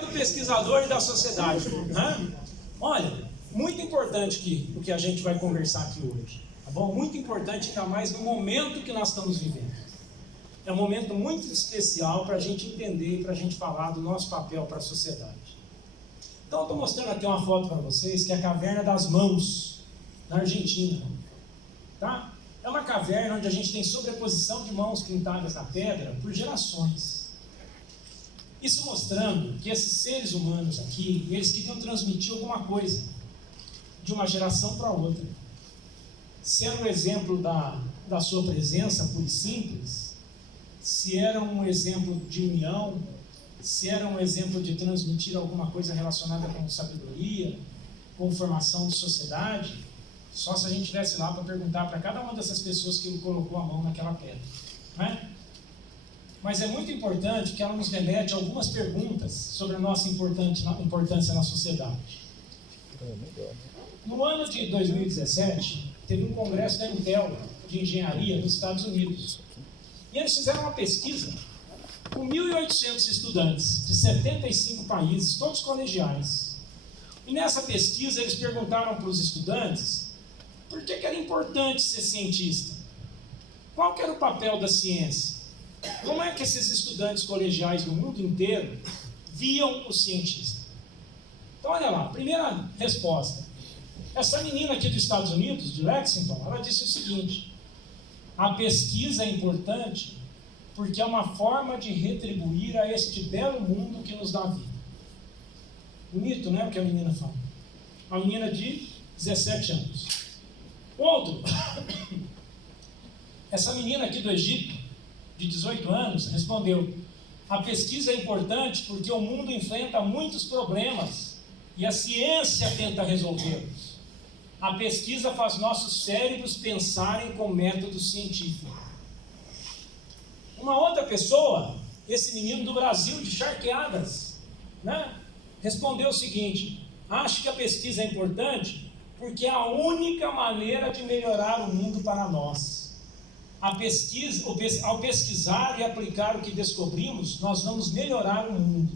Do pesquisador e da sociedade, né? Olha, muito importante o que a gente vai conversar aqui hoje, tá bom? Muito importante, ainda mais no momento que nós estamos vivendo. É um momento muito especial para a gente entender e para a gente falar do nosso papel para a sociedade. Então, eu estou mostrando aqui uma foto para vocês, que é a Caverna das Mãos, na Argentina, tá? É uma caverna onde a gente tem sobreposição de mãos pintadas na pedra por gerações. Isso mostrando que esses seres humanos aqui, eles queriam transmitir alguma coisa de uma geração para outra. Se era um exemplo da sua presença pura e simples, se era um exemplo de união, se era um exemplo de transmitir alguma coisa relacionada com sabedoria, com formação de sociedade, só se a gente estivesse lá para perguntar para cada uma dessas pessoas que ele colocou a mão naquela pedra, né? Mas é muito importante que ela nos remete a algumas perguntas sobre a nossa importância na sociedade. No ano de 2017, teve um congresso da Intel de engenharia nos Estados Unidos. E eles fizeram uma pesquisa com 1.800 estudantes de 75 países, todos colegiais. E nessa pesquisa eles perguntaram para os estudantes por que era importante ser cientista. Qual que era o papel da ciência? Como é que esses estudantes colegiais do mundo inteiro viam o cientista? Então, olha lá, primeira resposta. Essa menina aqui dos Estados Unidos, de Lexington, ela disse o seguinte: a pesquisa é importante porque é uma forma de retribuir a este belo mundo que nos dá vida. Bonito, né, o que a menina fala? Uma menina de 17 anos. Outro. Essa menina aqui do Egito, de 18 anos, respondeu: a pesquisa é importante porque o mundo enfrenta muitos problemas e a ciência tenta resolvê-los. A pesquisa faz nossos cérebros pensarem com método científico. Uma outra pessoa, esse menino do Brasil, de Charqueadas, né, respondeu o seguinte: acho que a pesquisa é importante porque é a única maneira de melhorar o mundo para nós. Ao pesquisar e aplicar o que descobrimos, nós vamos melhorar o mundo.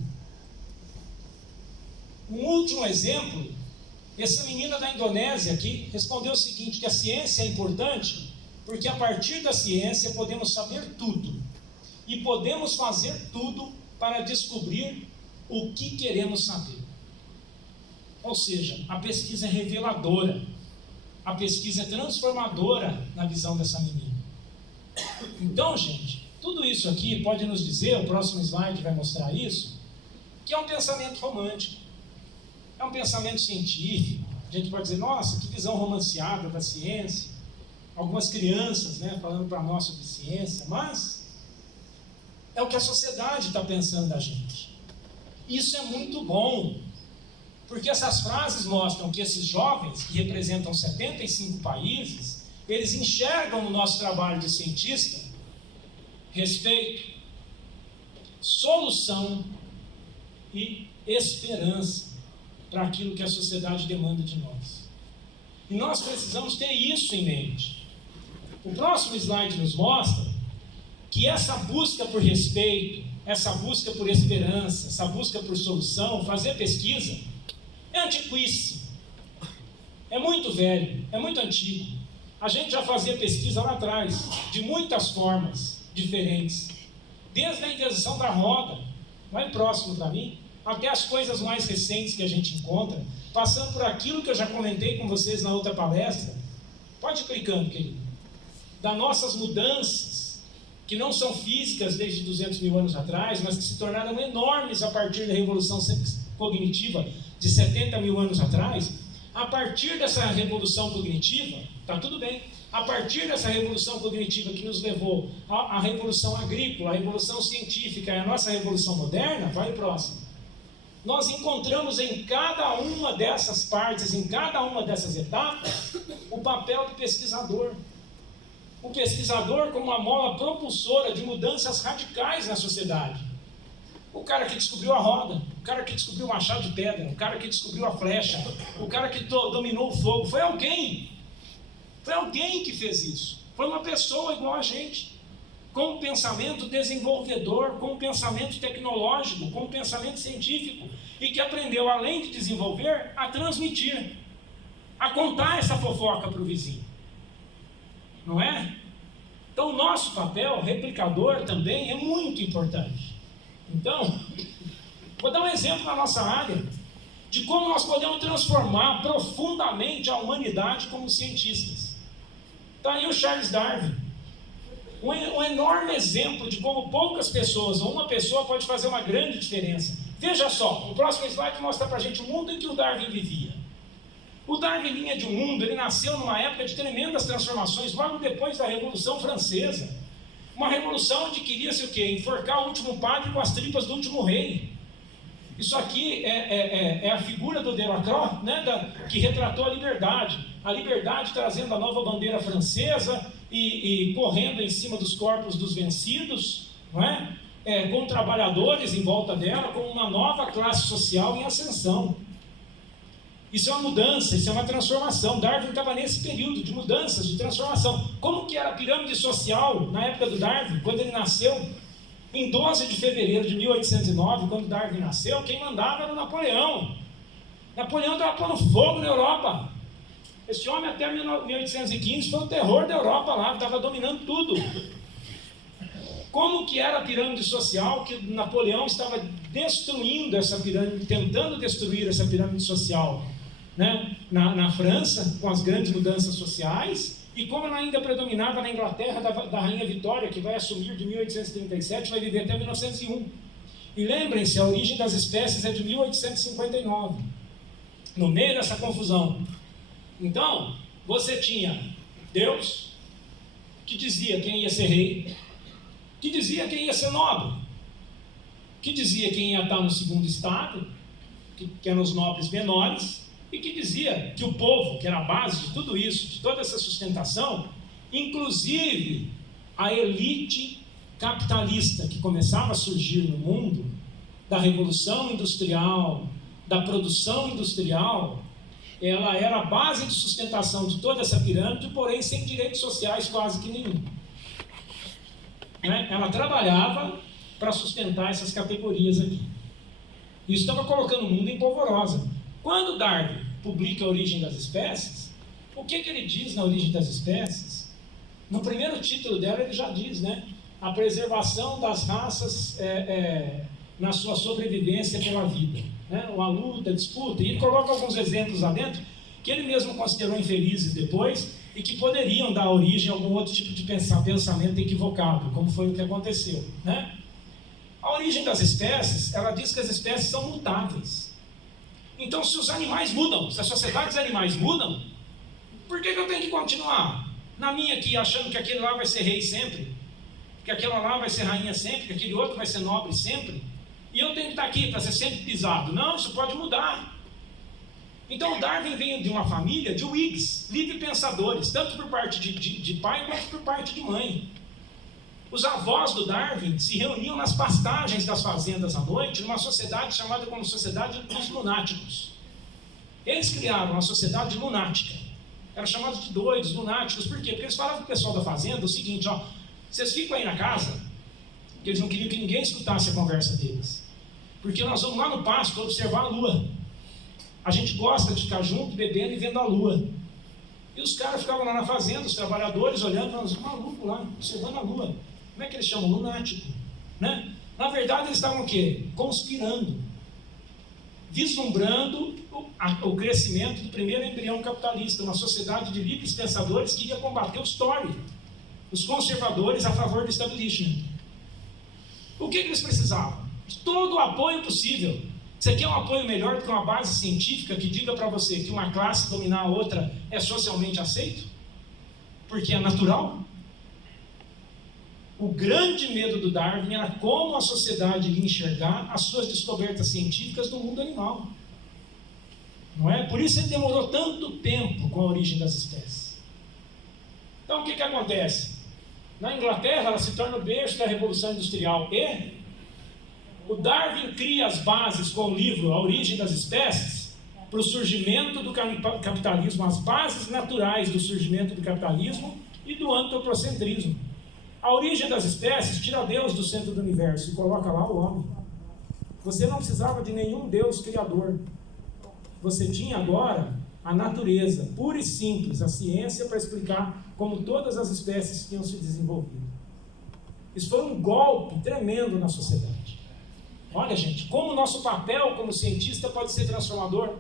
Um último exemplo, essa menina da Indonésia aqui respondeu o seguinte: que a ciência é importante porque a partir da ciência podemos saber tudo e podemos fazer tudo para descobrir o que queremos saber. Ou seja, a pesquisa é reveladora, a pesquisa é transformadora na visão dessa menina. Então, gente, tudo isso aqui pode nos dizer, o próximo slide vai mostrar isso, que é um pensamento romântico, é um pensamento científico. A gente pode dizer: nossa, que visão romanceada da ciência. Algumas crianças, né, falando para nós sobre ciência, mas é o que a sociedade está pensando da gente. Isso é muito bom, porque essas frases mostram que esses jovens, que representam 75 países, eles enxergam no nosso trabalho de cientista respeito, solução e esperança para aquilo que a sociedade demanda de nós. E nós precisamos ter isso em mente. O próximo slide nos mostra que essa busca por respeito, essa busca por esperança, essa busca por solução, fazer pesquisa, é antiquíssimo, é muito velho, é muito antigo. A gente já fazia pesquisa lá atrás, de muitas formas diferentes. Desde a invenção da roda, mais próximo para mim, até as coisas mais recentes que a gente encontra, passando por aquilo que eu já comentei com vocês na outra palestra. Pode ir clicando, querido. Das nossas mudanças, que não são físicas desde 200 mil anos atrás, mas que se tornaram enormes a partir da revolução cognitiva de 70 mil anos atrás. A partir dessa revolução cognitiva, está tudo bem, a partir dessa revolução cognitiva que nos levou à revolução agrícola, à revolução científica e à nossa revolução moderna, vai próximo. Nós encontramos em cada uma dessas partes, em cada uma dessas etapas, o papel do pesquisador. O pesquisador como uma mola propulsora de mudanças radicais na sociedade. O cara que descobriu a roda, o cara que descobriu o machado de pedra, o cara que descobriu a flecha, o cara que dominou o fogo, foi alguém que fez isso. Foi uma pessoa igual a gente. com um pensamento desenvolvedor, com um pensamento tecnológico, com um pensamento científico, e que aprendeu, além de desenvolver, a transmitir, a contar essa fofoca para o vizinho. Não é? Então, o nosso papel replicador também é muito importante. Então, vou dar um exemplo na nossa área de como nós podemos transformar profundamente a humanidade como cientistas. Está aí o Charles Darwin, um enorme exemplo de como poucas pessoas, ou uma pessoa, pode fazer uma grande diferença. Veja só, o próximo slide mostra para a gente o mundo em que o Darwin vivia. O Darwin vinha de um mundo, ele nasceu numa época de tremendas transformações, logo depois da Revolução Francesa. Uma revolução onde queria-se o quê? Enforcar o último padre com as tripas do último rei. Isso aqui é a figura do Delacroix, né, que retratou a liberdade trazendo a nova bandeira francesa e correndo em cima dos corpos dos vencidos, não é? Com trabalhadores em volta dela, com uma nova classe social em ascensão. Isso é uma mudança, isso é uma transformação. Darwin estava nesse período de mudanças, de transformação. Como que era a pirâmide social na época do Darwin, quando ele nasceu? Em 12 de fevereiro de 1809, quando Darwin nasceu, quem mandava era o Napoleão. Napoleão estava pondo fogo na Europa. Esse homem até 1815 foi o terror da Europa lá, estava dominando tudo. Como que era a pirâmide social que Napoleão estava destruindo essa pirâmide, tentando destruir essa pirâmide social, né? na França, com as grandes mudanças sociais, e como ela ainda predominava na Inglaterra da Rainha Vitória, que vai assumir de 1837, vai viver até 1901. E lembrem-se, a origem das espécies é de 1859, no meio dessa confusão. Então, você tinha Deus, que dizia quem ia ser rei, que dizia quem ia ser nobre, que dizia quem ia estar no segundo estado, que eram os nobres menores, e que dizia que o povo, que era a base de tudo isso, de toda essa sustentação, inclusive a elite capitalista que começava a surgir no mundo, da revolução industrial, da produção industrial, ela era a base de sustentação de toda essa pirâmide, porém sem direitos sociais quase que nenhum. Ela trabalhava para sustentar essas categorias aqui. Isso estava colocando o mundo em polvorosa. Quando Darwin publica A Origem das Espécies, o que ele diz na Origem das Espécies? No primeiro título dela ele já diz, né? A preservação das raças na sua sobrevivência pela vida, né? Uma luta, disputa, e ele coloca alguns exemplos lá dentro que ele mesmo considerou infelizes depois e que poderiam dar origem a algum outro tipo de pensamento equivocado, como foi o que aconteceu, né? A origem das espécies, ela diz que as espécies são mutáveis. Então, se os animais mudam, se a sociedade dos animais mudam, por que eu tenho que continuar na minha aqui, achando que aquele lá vai ser rei sempre, que aquela lá vai ser rainha sempre, que aquele outro vai ser nobre sempre, e eu tenho que estar aqui para ser sempre pisado? Não, isso pode mudar. Então, Darwin veio de uma família de Whigs, livre pensadores, tanto por parte de pai quanto por parte de mãe. Os avós do Darwin se reuniam nas pastagens das fazendas à noite, numa sociedade chamada como Sociedade dos Lunáticos. Eles criaram uma sociedade lunática. Eram chamados de doidos, lunáticos. Por quê? Porque eles falavam para o pessoal da fazenda o seguinte, ó, vocês ficam aí na casa, porque eles não queriam que ninguém escutasse a conversa deles. Porque nós vamos lá no pasto observar a lua. A gente gosta de ficar junto, bebendo e vendo a lua. E os caras ficavam lá na fazenda, os trabalhadores, olhando, falando, um maluco lá, observando a lua. Como é que eles chamam? Lunático, né? Na verdade, eles estavam o quê? Conspirando, vislumbrando o crescimento do primeiro embrião capitalista, uma sociedade de livres pensadores que ia combater os Tory, os conservadores a favor do establishment. O que eles precisavam? De todo o apoio possível. Você quer um apoio melhor do que uma base científica que diga para você que uma classe dominar a outra é socialmente aceito? Porque é natural? O grande medo do Darwin era como a sociedade iria enxergar as suas descobertas científicas do mundo animal. Não é? Por isso ele demorou tanto tempo com a origem das espécies. Então o que acontece? Na Inglaterra ela se torna o berço da Revolução Industrial e o Darwin cria as bases com o livro A Origem das Espécies para o surgimento do capitalismo, as bases naturais do surgimento do capitalismo e do antropocentrismo. A origem das espécies tira Deus do centro do universo e coloca lá o homem. Você não precisava de nenhum Deus criador. Você tinha agora a natureza, pura e simples, a ciência para explicar como todas as espécies tinham se desenvolvido. Isso foi um golpe tremendo na sociedade. Olha, gente, como o nosso papel como cientista pode ser transformador.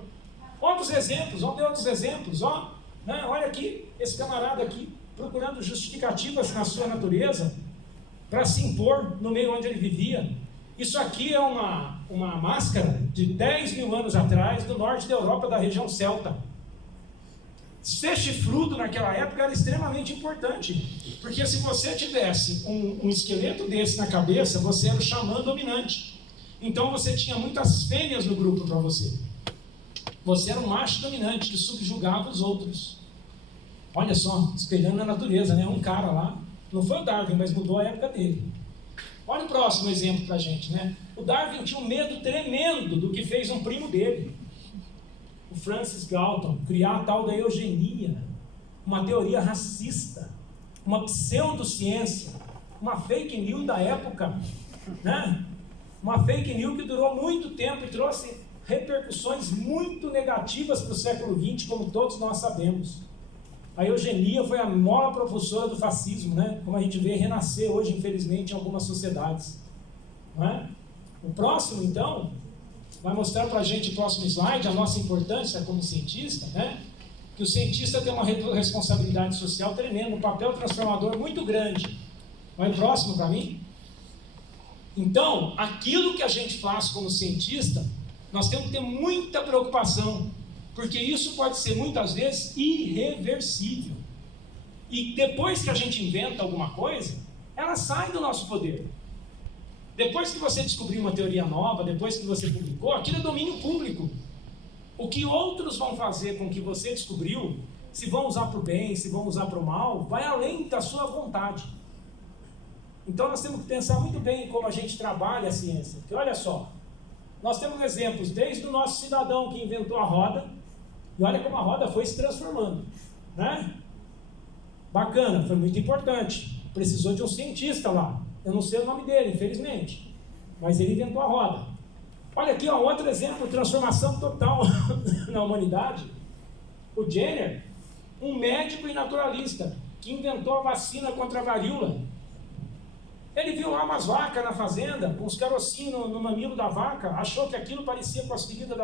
Outros exemplos, vamos ver outros exemplos. Olha aqui, esse camarada aqui, procurando justificativas na sua natureza para se impor no meio onde ele vivia. Isso aqui é uma máscara de 10 mil anos atrás, do norte da Europa, da região celta. Ser chifrudo naquela época era extremamente importante, porque se você tivesse um esqueleto desse na cabeça, você era o xamã dominante. Então você tinha muitas fêmeas no grupo para você. Você era um macho dominante que subjugava os outros. Olha só, espelhando a natureza, né? Um cara lá, não foi o Darwin, mas mudou a época dele. Olha o próximo exemplo para a gente, né? O Darwin tinha um medo tremendo do que fez um primo dele, o Francis Galton, criar a tal da eugenia, uma teoria racista, uma pseudociência, uma fake news da época, né? Uma fake news que durou muito tempo e trouxe repercussões muito negativas para o século XX, como todos nós sabemos. A eugenia foi a mola propulsora do fascismo, né? Como a gente vê renascer hoje, infelizmente, em algumas sociedades. Não é? O próximo, então, vai mostrar para a gente, o próximo slide, a nossa importância como cientista, né? Que o cientista tem uma responsabilidade social tremenda, um papel transformador muito grande. Vai próximo para mim? Então, aquilo que a gente faz como cientista, nós temos que ter muita preocupação, porque isso pode ser muitas vezes irreversível. E depois que a gente inventa alguma coisa, ela sai do nosso poder. Depois que você descobriu uma teoria nova, depois que você publicou, aquilo é domínio público. O que outros vão fazer com o que você descobriu, se vão usar para o bem, se vão usar para o mal, vai além da sua vontade. Então nós temos que pensar muito bem em como a gente trabalha a ciência. Porque olha só, nós temos exemplos desde o nosso cidadão que inventou a roda, e olha como a roda foi se transformando, né? Bacana, foi muito importante. Precisou de um cientista lá. Eu não sei o nome dele, infelizmente, mas ele inventou a roda. Olha aqui, outro exemplo de transformação total na humanidade. O Jenner, um médico e naturalista, que inventou a vacina contra a varíola. Ele viu lá umas vacas na fazenda, com os carocinhos no mamilo da vaca, achou que aquilo parecia com as feridas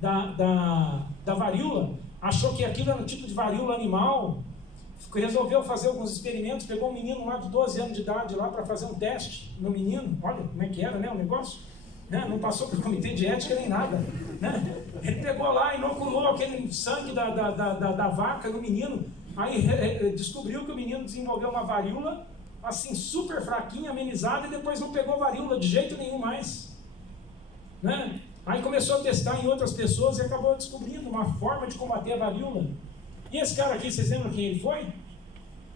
da varíola, achou que aquilo era um tipo de varíola animal, resolveu fazer alguns experimentos, pegou um menino lá de 12 anos de idade lá para fazer um teste no menino, olha como é que era, né, o negócio, né? Não passou pelo comitê de ética nem nada, né? Ele pegou lá, inoculou aquele sangue da vaca no menino, aí descobriu que o menino desenvolveu uma varíola, assim, super fraquinha, amenizada, e depois não pegou varíola de jeito nenhum mais, né? Aí começou a testar em outras pessoas e acabou descobrindo uma forma de combater a varíola. E esse cara aqui, vocês lembram quem ele foi?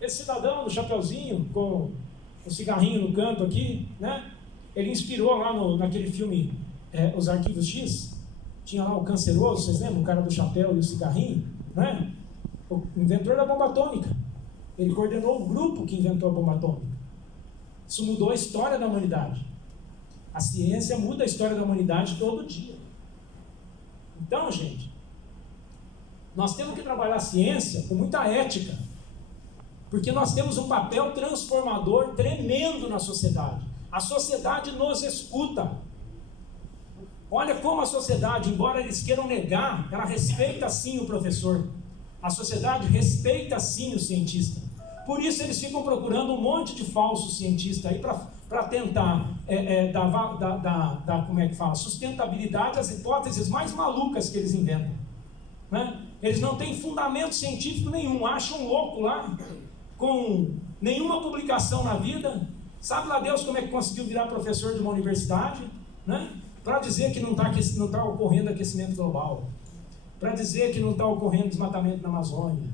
Esse cidadão do chapeuzinho, com o cigarrinho no canto aqui, né? Ele inspirou lá naquele filme Os Arquivos X, tinha lá o canceroso, vocês lembram? O cara do chapéu e o cigarrinho, né? O inventor da bomba atômica. Ele coordenou o grupo que inventou a bomba atômica. Isso mudou a história da humanidade. A ciência muda a história da humanidade todo dia. Então, gente, nós temos que trabalhar a ciência com muita ética, porque nós temos um papel transformador tremendo na sociedade. A sociedade nos escuta. Olha como a sociedade, embora eles queiram negar, ela respeita sim o professor. A sociedade respeita sim o cientista. Por isso eles ficam procurando um monte de falsos cientistas aí para tentar dar como é que fala, sustentabilidade às hipóteses mais malucas que eles inventam, né? Eles não têm fundamento científico nenhum, acham um louco lá, com nenhuma publicação na vida, sabe lá Deus como é que conseguiu virar professor de uma universidade, né? Para dizer que não está ocorrendo aquecimento global, para dizer que não está ocorrendo desmatamento na Amazônia,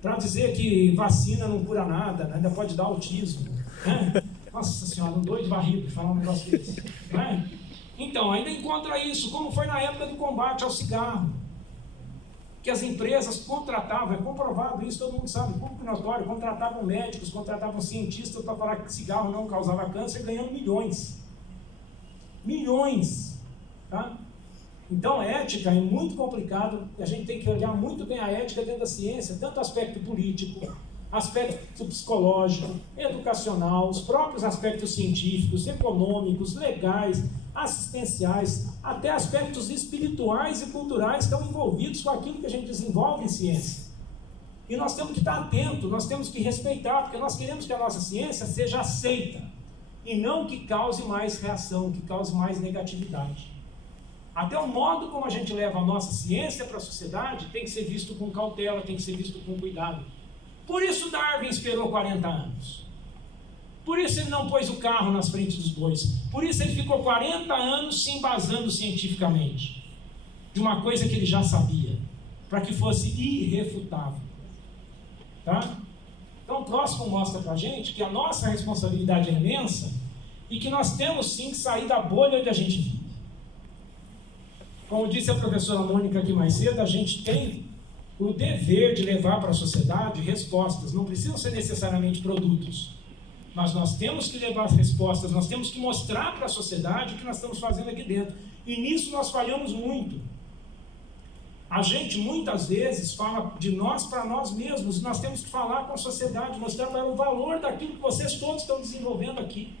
para dizer que vacina não cura nada, né? Ainda pode dar autismo, né? Nossa senhora, um doido varrido falar um negócio desse, né? Então, ainda encontra isso, como foi na época do combate ao cigarro, que as empresas contratavam, é comprovado isso, todo mundo sabe, público notório, contratavam médicos, contratavam cientistas para falar que cigarro não causava câncer, ganhando milhões. Milhões. Tá? Então, ética é muito complicado, a gente tem que olhar muito bem a ética dentro da ciência, tanto aspecto político, aspecto psicológico, educacional, os próprios aspectos científicos, econômicos, legais, assistenciais, até aspectos espirituais e culturais estão envolvidos com aquilo que a gente desenvolve em ciência. E nós temos que estar atentos, nós temos que respeitar, porque nós queremos que a nossa ciência seja aceita, e não que cause mais reação, que cause mais negatividade. Até o modo como a gente leva a nossa ciência para a sociedade tem que ser visto com cautela, tem que ser visto com cuidado. Por isso Darwin esperou 40 anos. Por isso ele não pôs o carro nas frentes dos bois. Por isso ele ficou 40 anos se embasando cientificamente de uma coisa que ele já sabia, para que fosse irrefutável. Tá? Então o próximo mostra para a gente que a nossa responsabilidade é imensa e que nós temos sim que sair da bolha onde a gente vive. Como disse a professora Mônica aqui mais cedo, a gente tem o dever de levar para a sociedade respostas. Não precisam ser necessariamente produtos, mas nós temos que levar as respostas, nós temos que mostrar para a sociedade o que nós estamos fazendo aqui dentro. E nisso nós falhamos muito. A gente muitas vezes fala de nós para nós mesmos, e nós temos que falar com a sociedade, mostrar para ela o valor daquilo que vocês todos estão desenvolvendo aqui.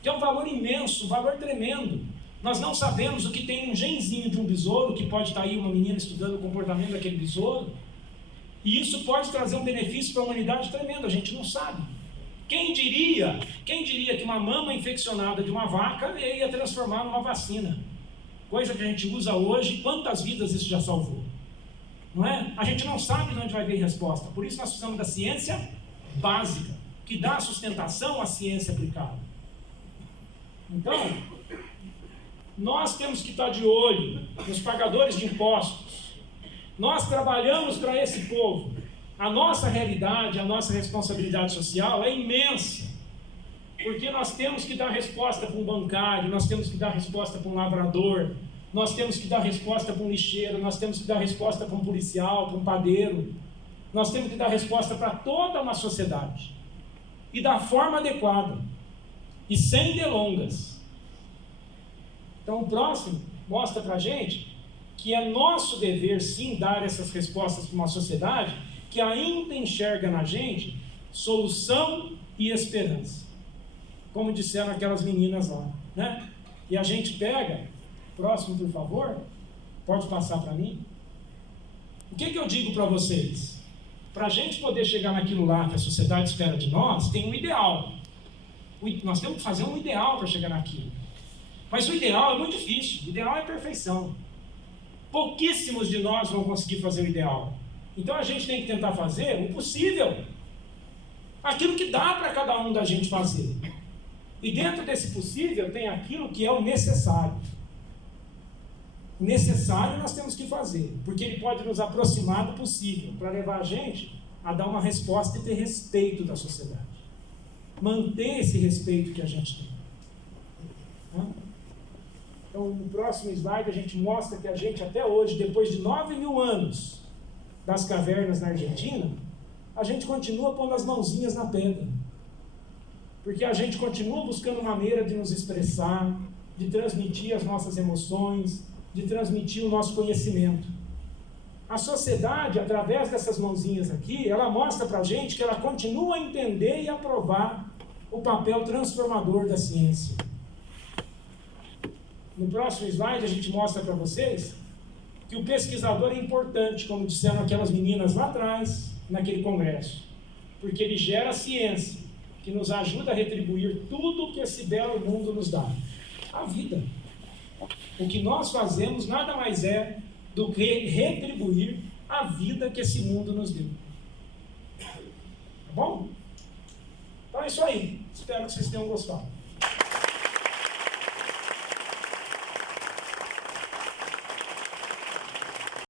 Que é um valor imenso, um valor tremendo. Nós não sabemos o que tem um genzinho de um besouro, que pode estar aí uma menina estudando o comportamento daquele besouro, e isso pode trazer um benefício para a humanidade tremendo, a gente não sabe. Quem diria que uma mama infeccionada de uma vaca ia transformar numa vacina? Coisa que a gente usa hoje, quantas vidas isso já salvou? Não é? A gente não sabe de onde vai vir resposta, por isso nós precisamos da ciência básica, que dá sustentação à ciência aplicada. Então, nós temos que estar de olho nos pagadores de impostos. Nós trabalhamos para esse povo. A nossa realidade, a nossa responsabilidade social é imensa. Porque nós temos que dar resposta para um bancário, nós temos que dar resposta para um lavrador, nós temos que dar resposta para um lixeiro, nós temos que dar resposta para um policial, para um padeiro. Nós temos que dar resposta para toda uma sociedade. E da forma adequada. E sem delongas. Então o próximo mostra para a gente que é nosso dever sim dar essas respostas para uma sociedade que ainda enxerga na gente solução e esperança. Como disseram aquelas meninas lá, né? E a gente pega, próximo por favor, pode passar para mim. O que eu digo para vocês? Para a gente poder chegar naquilo lá que a sociedade espera de nós, tem um ideal. Nós temos que fazer um ideal para chegar naquilo. Mas o ideal é muito difícil, o ideal é a perfeição. Pouquíssimos de nós vão conseguir fazer o ideal. Então a gente tem que tentar fazer o possível. Aquilo que dá para cada um da gente fazer. E dentro desse possível tem aquilo que é o necessário. O necessário nós temos que fazer, porque ele pode nos aproximar do possível, para levar a gente a dar uma resposta e ter respeito da sociedade. Manter esse respeito que a gente tem. Então, no próximo slide, a gente mostra que a gente, até hoje, depois de 9.000 anos das cavernas na Argentina, a gente continua pondo as mãozinhas na pedra. Porque a gente continua buscando maneira de nos expressar, de transmitir as nossas emoções, de transmitir o nosso conhecimento. A sociedade, através dessas mãozinhas aqui, ela mostra para a gente que ela continua a entender e aprovar o papel transformador da ciência. No próximo slide, a gente mostra para vocês que o pesquisador é importante, como disseram aquelas meninas lá atrás, naquele congresso, porque ele gera ciência, que nos ajuda a retribuir tudo que esse belo mundo nos dá. A vida. O que nós fazemos nada mais é do que retribuir a vida que esse mundo nos deu. Tá bom? Então é isso aí. Espero que vocês tenham gostado.